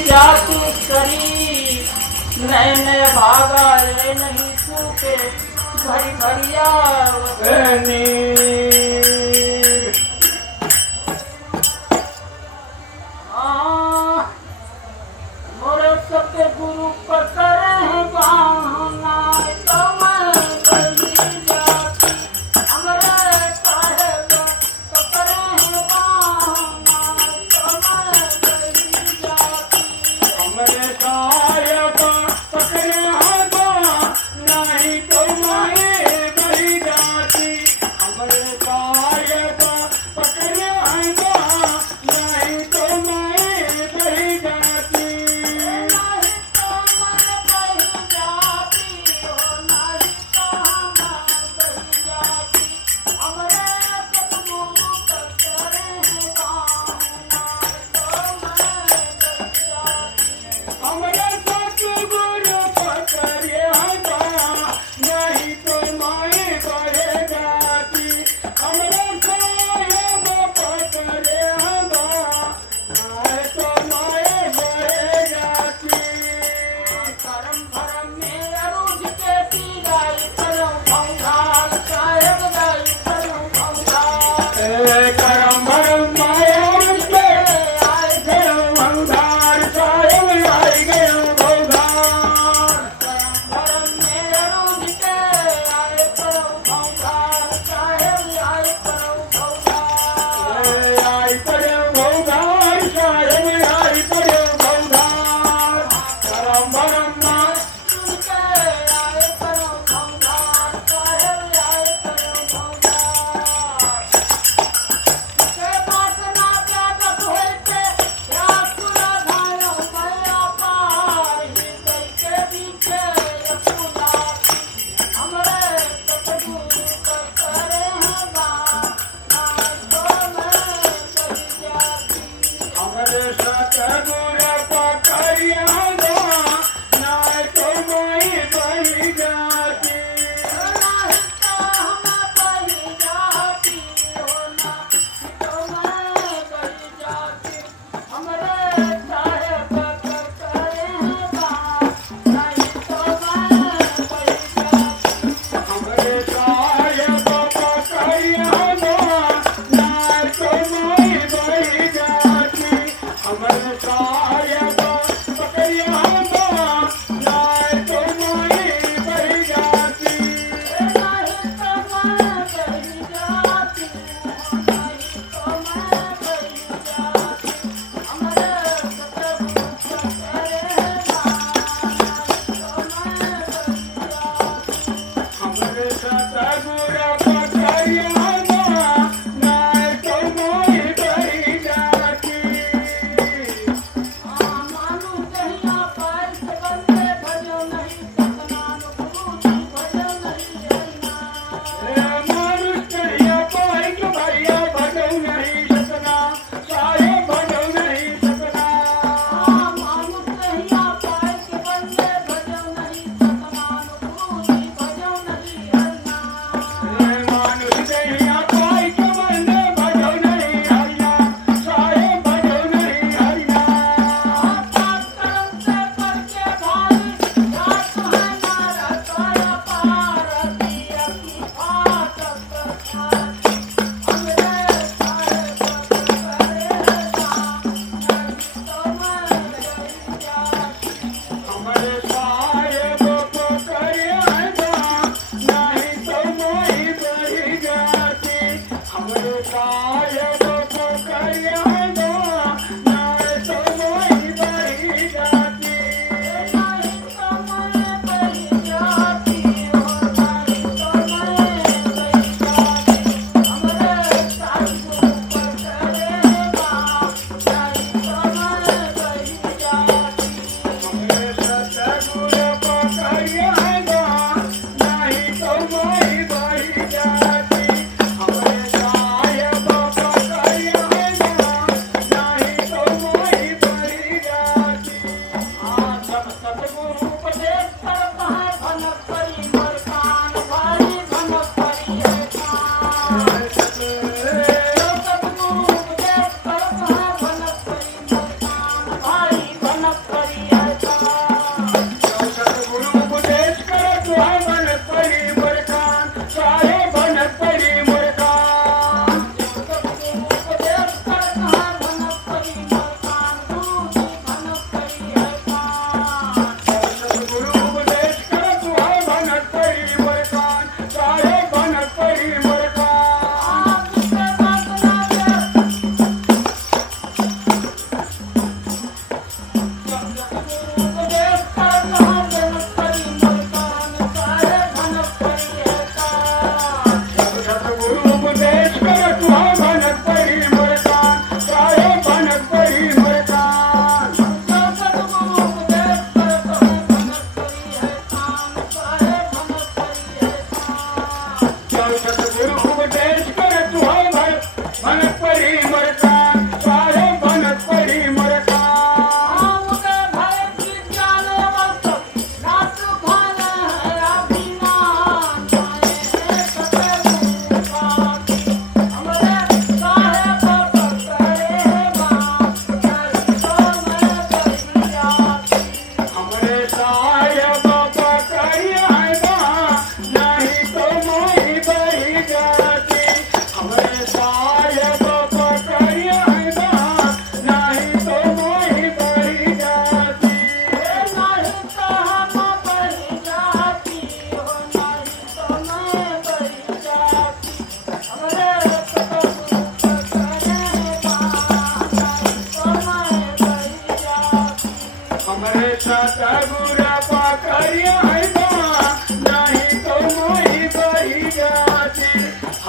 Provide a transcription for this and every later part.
जातु करी। नैन भागा रे नहीं छूटे। भरी भरिया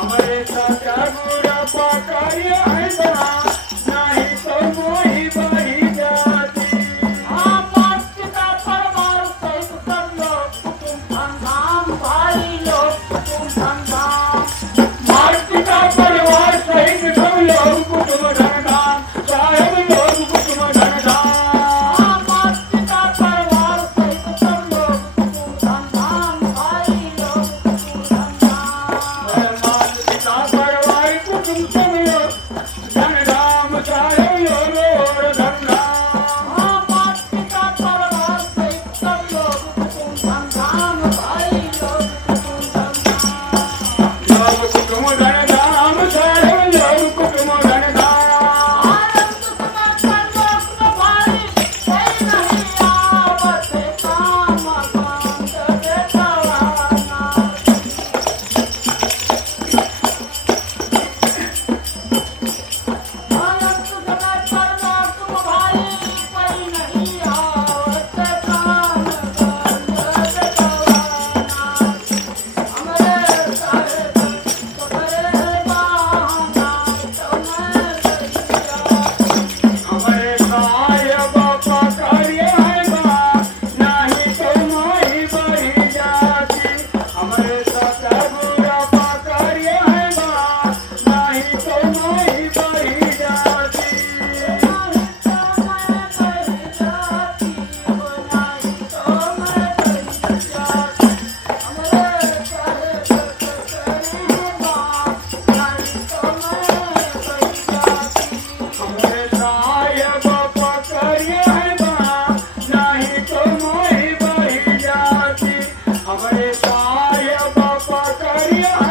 हमरे सतगुर पकड़ियागा नहीं பெரிய